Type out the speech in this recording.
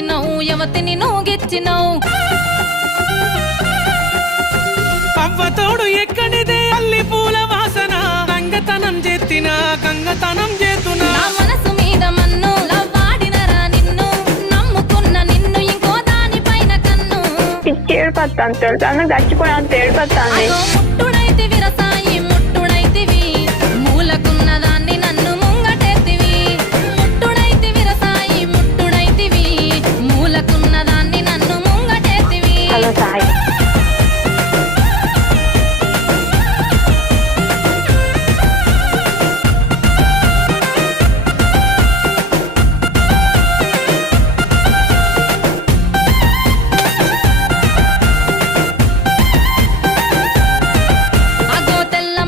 వచ్చినావు యవతిని నువ్వు గెచ్చినావు అవ్వతోడు ఎక్కడిదే అల్లి పూల వాసన గంగతనం చేతినా గంగతనం చేతునా నా మనసు మీద మన్ను లవ్వాడినరా నిన్ను నమ్ముకున్న నిన్ను ఇంకో దానిపైన కన్ను పిచ్చి ఏడుపత్తాను తెలుసా నాకు చచ్చిపోయాను ఏడుపత్తాను అదో ముట్టుడైతే విరస